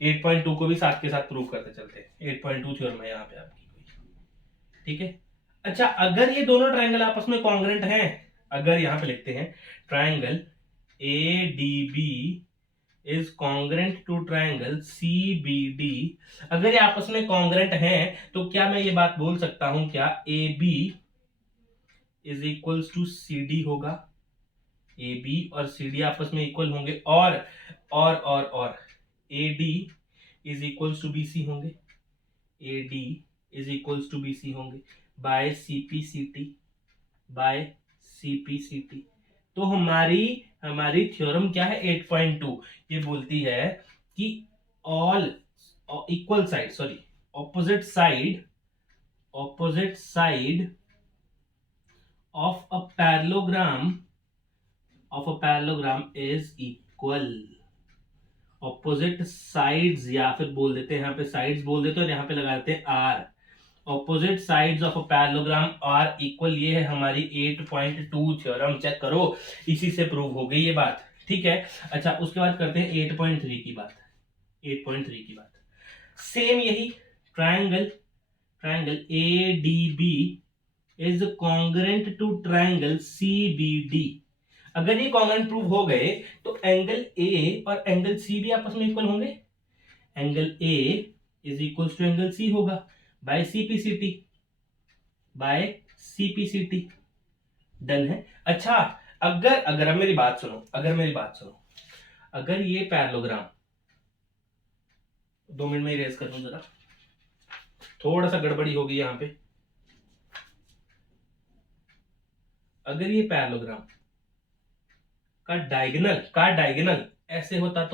8.2 को भी साथ के साथ प्रूफ करते चलते हैं। 8.2 थ्योरम है यहाँ पे आपकी कोई, ठीक है। अच्छा, अगर ये दोनों ट्रायंगल आपस में कॉन्ग्रेंट हैं, अगर यहां पे लिखते हैं triangle A D B is congruent to triangle C B D, अगर ये आपस में कॉन्ग्रेंट हैं, तो क्या मैं ये बात बोल सकता हूं क्या? A B is equals to C D होगा, ए बी और सी डी आपस में इक्वल होंगे, और A D is equals to B C होंगे, A D is equals to B C होंगे by C P C T, by C P C T. तो हमारी थ्योरम क्या है? 8.2 ये बोलती है कि all equal side, sorry opposite side of a parallelogram is equal. Opposite sides, या फिर बोल देते हैं, यहाँ पे साइड्स बोल देते हैं और यहाँ पे लगा देते हैं R. Opposite sides of a parallelogram are equal, ये है हमारी 8.2 थ्योरम। चेक करो, इसी से प्रूव हो गई ये बात, ठीक है। अच्छा, उसके बाद करते हैं 8.3 की बात, 8.3 की बात। सेम यही triangle A D B is congruent to triangle C B D. अगर ये कॉन्ग्रेंट प्रूव हो गए, तो एंगल ए और एंगल सी भी आपस में इक्वल होंगे। Angle A is equal to angle C होगा by CPCT, by CPCT. Done है। अच्छा, अगर अब मेरी बात सुनो, अगर ये पैरेललोग्राम, 2 मिनट में इरेज कर दूं जरा, थोड़ा सा गड़बड़ी होगी यहां पे। अगर ये पैरेललोग्राम का डायगोनल ऐसे होता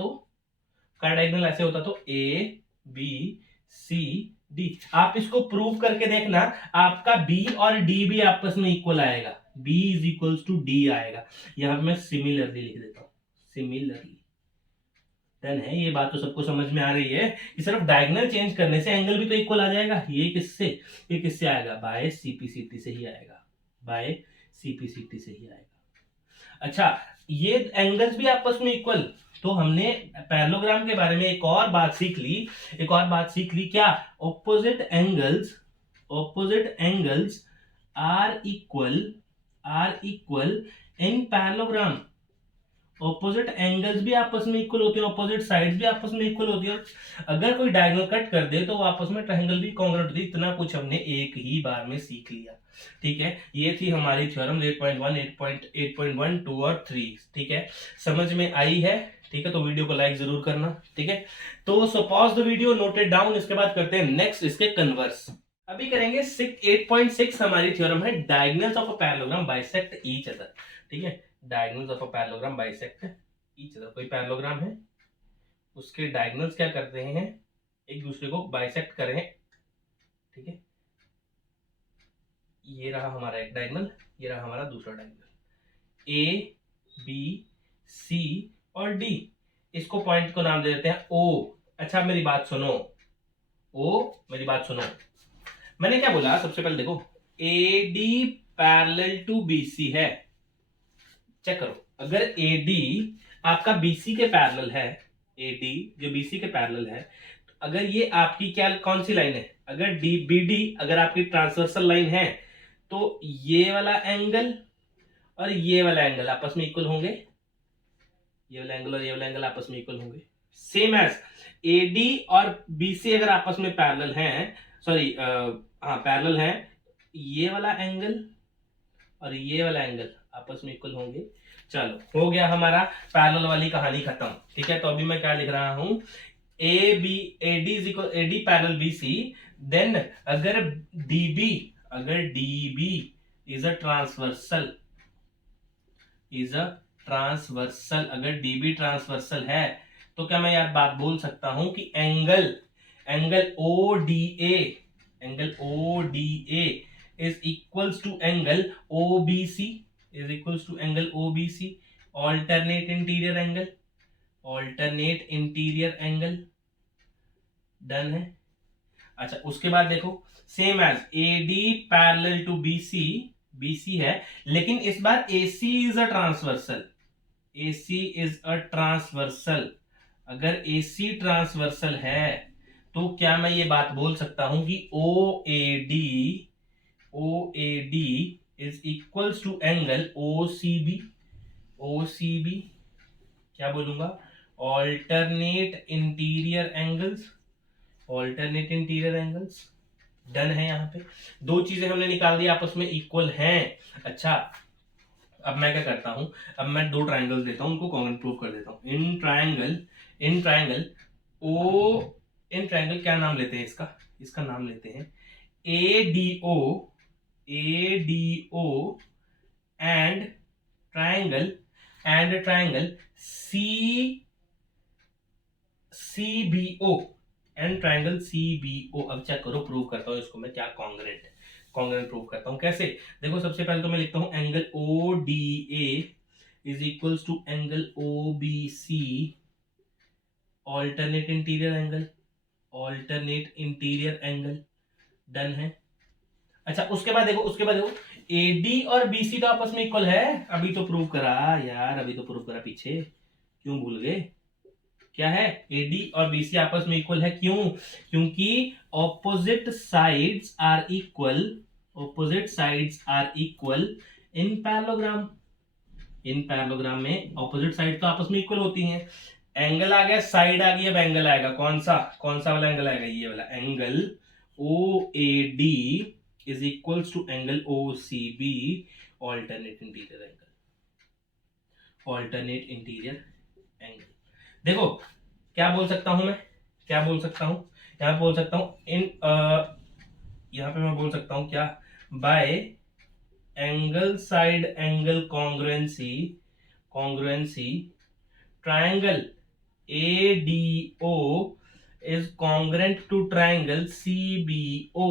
तो ए बी सी डी। आप इसको प्रूव करके देखना, आपका बी और डी भी आपस में इक्वल आएगा, B is equals to D आएगा। यहां पे मैं सिमिलरली लिख देता हूं, सिमिलरली। डन है, ये बात तो सबको समझ में आ रही है कि सिर्फ डायगोनल चेंज करने से एंगल भी तो इक्वल आ जाएगा। ये किससे आएगा? बाय सीपीसीटी से ही आएगा, बाय सीपीसीटी से ही आएगा। अच्छा, ये एंगल्स भी आपस में इक्वल, तो हमने पैरेललोग्राम के बारे में एक और बात सीख ली, क्या? Opposite angles are equal in parallelogram. Opposite angles भी आपस में इक्वल होते हैं, ऑपोजिट साइड्स भी आपस में इक्वल होती है। अगर कोई डायगोनल कट कर दे तो वो आपस में ट्रायंगल भी कॉन्ग्रुएंट होती है। इतना कुछ हमने एक ही बार में सीख लिया। ठीक है, ये थी हमारी थ्योरम 8.1, 8.1, 2 और 3। ठीक है, समझ में आई है? ठीक है, तो वीडियो को लाइक जरूर करना। ठीक है, तो सो pause the video, noted down. इसके बाद करते हैं नेक्स्ट इसके कन्वर्स। अभी करेंगे 8.6। हमारी थ्योरम है diagonals of a parallelogram bisect each other. ठीक है, diagonals of a parallelogram bisect each other. कोई पैरेललोग्राम है, उसके डायगोनल्स क्या करते हैं, एक दूसरे को बाइसेक्ट कर रहे हैं। ठीक है, ये रहा हमारा एक डायगोनल, ये रहा हमारा दूसरा डायगोनल। ए, बी, सी और डी, इसको पॉइंट को नाम दे देते हैं ओ। अच्छा मेरी बात सुनो, मेरी बात सुनो, मैंने क्या बोला? सबसे पहले देखो, A D parallel to BC है। चेक करो, अगर ए डी आपका बीसी के पैरेलल है, ए डी जो बीसी के पैरेलल है, तो अगर ये आपकी क्या कौन सी लाइन है, अगर डी बी डी अगर आपकी ट्रांसवर्सल लाइन है, तो ये वाला एंगल और ये वाला एंगल आपस में इक्वल होंगे। ये वाला एंगल और ये वाला एंगल आपस में इक्वल होंगे। सेम एज एडी और बीसी अगर आपस में पैरेलल हैं, सॉरी हाँ पैरेलल हैं, ये वाला एंगल और ये वाला एंगल आपस में इक्वल होंगे। चलो हो गया हमारा पैरेलल वाली कहानी खत्म। ठीक है, तो अभी मैं क्या लिख रहा हूं, A B AD is equal AD parallel BC, then अगर डीबी इज अ ट्रांसवर्सल, अगर डीबी ट्रांसवर्सल है, तो क्या मैं यार बात बोल सकता हूं कि angle ODA is equals to angle OBC, alternate interior angle। Done है। अच्छा उसके बाद देखो, same as AD parallel to BC है, लेकिन इस बार AC इज अ ट्रांसवर्सल। अगर AC ट्रांसवर्सल है, तो क्या मैं ये बात बोल सकता हूं कि OAD is equals to angle OCB। क्या बोलूंगा, ऑल्टरनेट इंटीरियर एंगल्स। डन है। यहाँ पे दो चीजें हमने निकाल दी, आपस में इक्वल हैं। अच्छा अब मैं क्या करता हूं, अब मैं दो ट्राइंगल्स देता हूं, उनको कॉमन प्रूव कर देता हूं। इन ट्राइंगल क्या नाम लेते हैं इसका नाम लेते हैं ADO and triangle CBO and triangle CBO। अब चेक करो, प्रूव करता हूं इसको मैं क्या कॉन्ग्रुएंट प्रूव करता हूं। कैसे? देखो सबसे पहले तो मैं लिखता हूं angle ODA is equals to angle OBC alternate interior angle. Done है। अच्छा उसके बाद देखो AD और BC तो आपस में इक्वल है। अभी तो प्रूव करा यार, पीछे क्यों भूल गए? क्या है? AD और BC आपस में इक्वल है। क्यों? क्योंकि opposite sides are equal in parallelogram में ऑपोजिट साइड तो आपस में इक्वल होती हैं। एंगल आ गया, साइड आ गई, अब एंगल आएगा। कौन सा वाला एंगल आएगा? ये वाला angle OAD is equals to angle OCB alternate interior angle. देखो क्या बोल सकता हूं मैं, यहाँ बोल सकता हूं यहाँ पे मैं बोल सकता हूं क्या, bye angle side angle congruency triangle ADO is congruent to triangle CBO।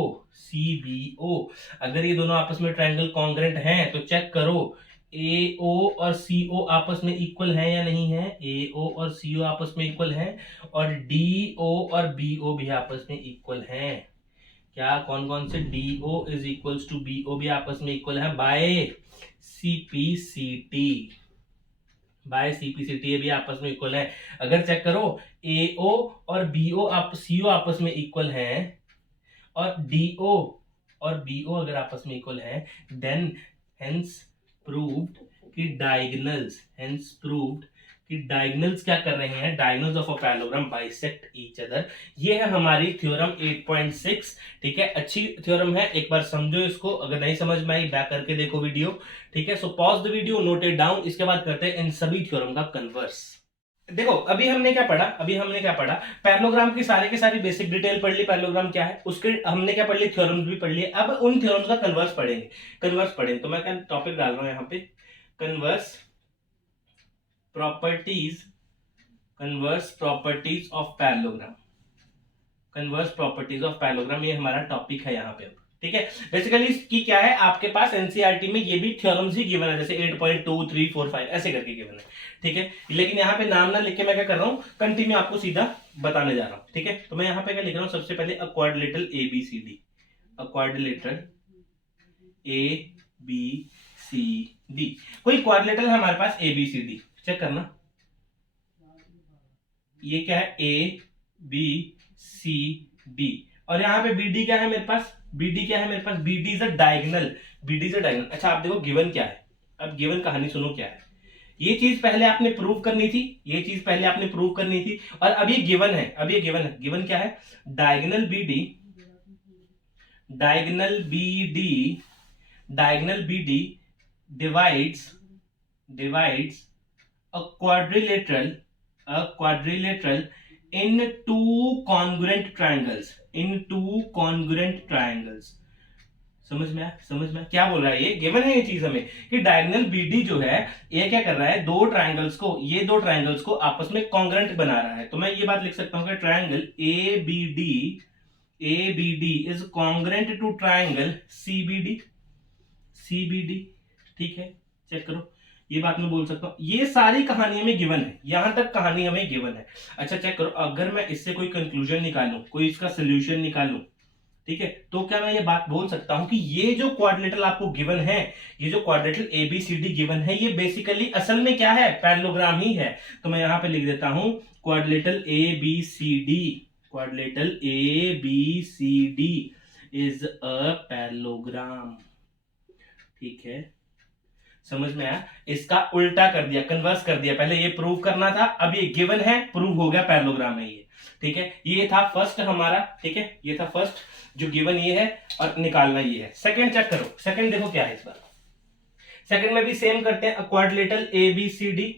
अगर ये दोनों आपस में ट्राइंगल कॉन्ग्रुएंट हैं, तो चेक करो AO और CO आपस में इक्वल है या नहीं है। AO और CO आपस में इक्वल है, और DO और BO भी आपस में इक्वल हैं। क्या कौन से? DO is equals to BO भी आपस में इक्वल है बाय CPCT ये भी आपस में इक्वल है। अगर चेक करो AO और CO आपस में इक्वल हैं, और DO और BO अगर आपस में इक्वल हैं, देन हेंस प्रूव्ड कि डायगोनल्स कि डायगोनल्स क्या कर रहे हैं, diagonals of a parallelogram bisect each other. ये है हमारी थ्योरम 8.6। ठीक है, अच्छी थ्योरम है, एक बार समझो इसको, अगर नहीं समझ में आई बैक करके देखो वीडियो। ठीक है, so pause the video, note it down. इसके बाद करते हैं इन सभी थ्योरम का कन्वर्स। देखो अभी हमने क्या पढ़ा, पैरेललोग्राम की सारी बेसिक डिटेल पढ़ ली, पैरेललोग्राम क्या है उसके हमने क्या पढ़ ली, थ्योरम्स भी पढ़ लिए। अब उन थ्योरम्स का कन्वर्स पढ़ेंगे। तो मैं क्या टॉपिक डाल रहा हूं यहाँ पे, कन्वर्स प्रॉपर्टीज ऑफ पैरेललोग्राम, ये हमारा टॉपिक है यहाँ पे। ठीक है, बेसिकली इसकी क्या है, आपके पास एनसीईआरटी में ये भी थ्योरम्स ही गिवन है, जैसे 8.2, 3, 4, 5 ऐसे करके गिवन है। ठीक है, लेकिन यहाँ पे नाम ना लिख के मैं क्या कर रहा हूँ, कंटिन्यू आपको सीधा बताने जा रहा हूँ। ठीक है, तो मैं यहाँ पे क्या लिख रहा हूँ, सबसे पहले क्वाड्रिलेटरल ABCD, क्वाड्रिलेटरल ABCD, कोई क्वाड्रिलेटरल है हमारे पास ABCD, चेक करना, ये क्या है ABCD, और यहाँ पे BD क्या है मेरे पास, BD इज अ डायगोनल, अच्छा आप देखो गिवन क्या है, अब गिवन कहानी सुनो क्या है। ये चीज पहले आपने प्रूव करनी थी, और अब ये गिवन है, गिवन क्या है, diagonal BD divides a quadrilateral in two congruent triangles। समझ में आया क्या बोल रहा है, ये गिवन है ये चीज हमें कि डायगोनल BD जो है ये क्या कर रहा है, दो ट्रायंगल्स को आपस में कॉन्ग्रुएंट बना रहा है। तो मैं ये बात लिख सकता हूं कि triangle ABD is congruent to triangle CBD। ठीक है, चेक करो, ये बात मैं बोल सकता हूं, ये सारी कहानी हमें गिवन है, यहां तक कहानी हमें गिवन है। अच्छा चेक करो, अगर मैं इससे कोई कंक्लूजन निकालूं, कोई इसका सोल्यूशन निकालूं, ठीक है, तो क्या मैं ये बात बोल सकता हूं कि ये जो क्वाड्रिलेटरल आपको गिवन है, ये जो क्वाड्रिलेटरल ABCD गिवन है, ये बेसिकली असल में क्या है, पैरेललोग्राम ही है। तो मैं यहां पे लिख देता हूं quadrilateral ABCD is a parallelogram. ठीक है, समझ में आया, इसका उल्टा कर दिया, कन्वर्स कर दिया, पहले ये प्रूव करना था, अब ये गिवन है, प्रूव हो गया, पैरेललोग्राम है ये। ठीक है, ये था फर्स्ट हमारा, ठीक है, ये था फर्स्ट जो गिवन ये है, और निकालना ये है। सेकंड चेक करो, सेकंड देखो क्या है इस बार, सेकंड में भी सेम करते हैं, क्वाड्रिलेटरल ABCD,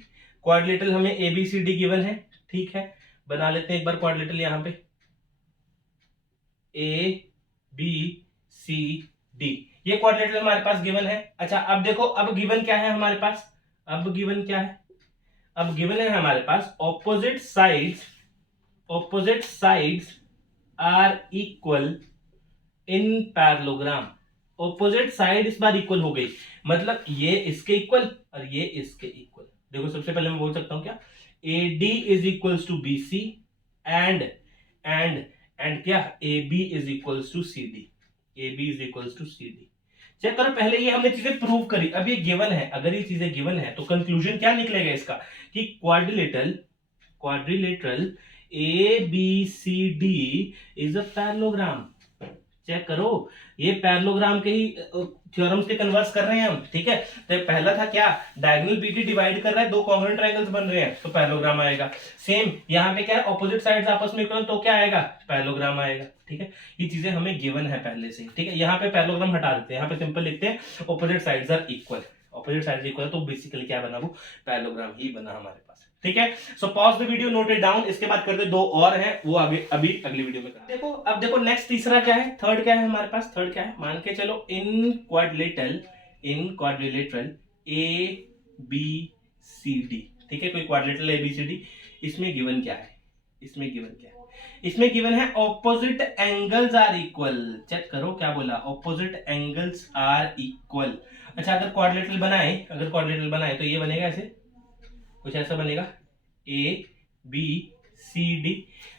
क्वाड्रिलेटरल हमें ABCD गिवन है। ठीक है, बना लेते हैं एक बार क्वाड्रिलेटरल यहां पे ABCD, ये क्वाड्रिलेटरल हमारे पास गिवन है। अच्छा अब देखो, अब गिवन क्या है हमारे पास, अब गिवन है हमारे पास opposite sides are equal in parallelogram. Opposite side इस बार इक्वल हो गई, मतलब ये इसके इक्वल और ये इसके इक्वल। देखो सबसे पहले मैं बोल सकता हूं क्या, AD is equals to BC and क्या, AB is equals to CD, check करो, पहले ये हमने चीजें प्रूव करी, अब ये गिवन है, अगर ये चीजें गिवन है तो कंक्लूजन क्या निकलेगा इसका, कि quadrilateral ABCD is a parallelogram. Check करो, ये पैरेललोग्राम के ही थ्योरम्स के कन्वर्स कर रहे हैं हम। ठीक है, तो पहला था क्या, डायगोनल BD डिवाइड कर रहा है, दो कॉन्ग्रुएंट ट्रायंगल्स बन रहे हैं, तो पैरेललोग्राम आएगा। सेम यहाँ पे क्या है, ऑपोजिट साइड्स आपस में इक्वल, तो क्या आएगा, पैरेललोग्राम आएगा। ठीक है, ये चीजें हमें गिवन है पहले से। ठीक है, यहाँ पे पैरेललोग्राम हटा देते हैं, यहाँ पे सिंपल लिखते हैं ऑपोजिट साइड्स आर इक्वल, तो बेसिकली क्या बना, वो पैरेललोग्राम ही बना हमारे पास। ठीक है, so pause the video, note it down. इसके बाद करते दो और हैं, वो आगे अभी अगली वीडियो में करते हैं। देखो अब देखो नेक्स्ट तीसरा क्या है, थर्ड क्या है हमारे पास, मान के चलो, इन क्वाड्रिलेटरल ABCD। ठीक है, कोई क्वाड्रिलेटरल ABCD, इसमें गिवन क्या है, इसमें गिवन है opposite angles are equal. Check करो क्या बोला, ऑपोजिट एंगल्स आर इक्वल। अच्छा अगर क्वाड्रिलेटरल बनाए तो ये बनेगा ऐसे, कुछ ऐसा बनेगा, ABCD,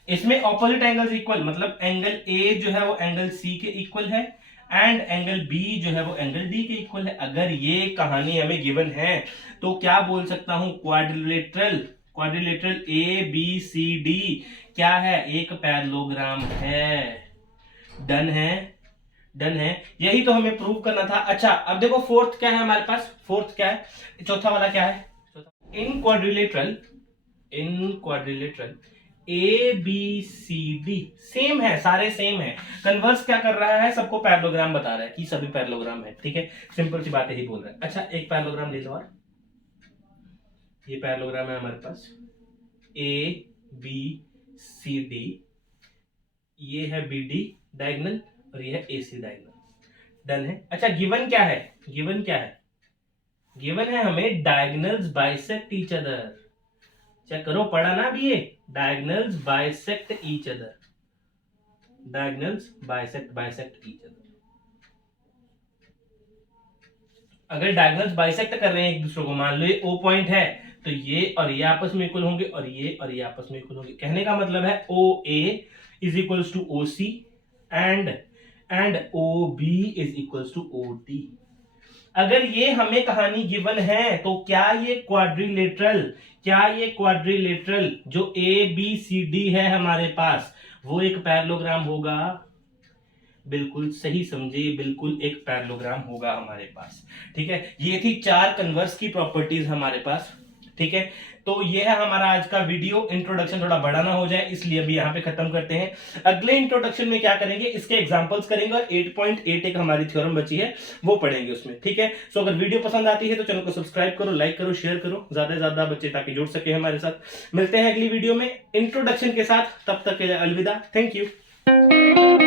इसमें ऑपोजिट एंगल्स इक्वल, मतलब एंगल A जो है वो एंगल C के इक्वल है, एंड एंगल B जो है वो एंगल D के इक्वल है। अगर ये कहानी हमें गिवन है तो क्या बोल सकता हूं, क्वाड्रिलेटरल ABCD क्या है, एक पैरेललोग्राम है। डन है, यही तो हमें प्रूव करना था। अच्छा अब देखो फोर्थ क्या है हमारे पास, चौथा वाला क्या है, in quadrilateral in quadrilateral A B C D same है, सारे सेम है। कन्वर्स क्या कर रहा है, सबको पैरेललोग्राम बता रहा है कि सभी पैरेललोग्राम है। ठीक है, सिंपल सी बातें ही बोल रहा है। अच्छा एक पैरेललोग्राम ले लो, और ये पैरेललोग्राम है हमारे पास ए बी सी डी, ये है बी डी डायगोनल और ये है ए सी डायगोनल। डन है। अच्छा गिवन क्या है, गिवन क्या है, गिवन है हमें diagonals bisect each other. Check करो, पढ़ा ना अभी ये, diagonals bisect each other, diagonals bisect each other. अगर डायगोनल्स बाइसेक्ट कर रहे हैं एक दूसरे को, मान लो ये ओ पॉइंट है, तो ये और ये आपस में इक्वल होंगे और ये आपस में इक्वल होंगे। कहने का मतलब है O A is equals to O C and O B is equals to O D. अगर ये हमें कहानी गिवन है तो क्या ये क्वाड्रिलेटरल जो ए बी सी डी है हमारे पास, वो एक पैरेललोग्राम होगा? बिल्कुल सही समझे, बिल्कुल एक पैरेललोग्राम होगा हमारे पास। ठीक है, ये थी 4 कन्वर्स की प्रॉपर्टीज हमारे पास। ठीक है, तो ये है हमारा आज का वीडियो। इंट्रोडक्शन थोड़ा बड़ा ना हो जाए इसलिए अभी यहाँ पे खत्म करते हैं। अगले इंट्रोडक्शन में क्या करेंगे, इसके एग्जांपल्स करेंगे और 8.8 एक हमारी थ्योरम बची है वो पढ़ेंगे उसमें। ठीक है, सो अगर वीडियो पसंद आती है तो चैनल को सब्सक्राइब करो, लाइक करो, शेयर करो, ज्यादा से ज्यादा बच्चे ताकि जुड़ सके हमारे साथ। मिलते हैं अगली वीडियो में इंट्रोडक्शन के साथ, तब तक के लिए अलविदा, थैंक यू।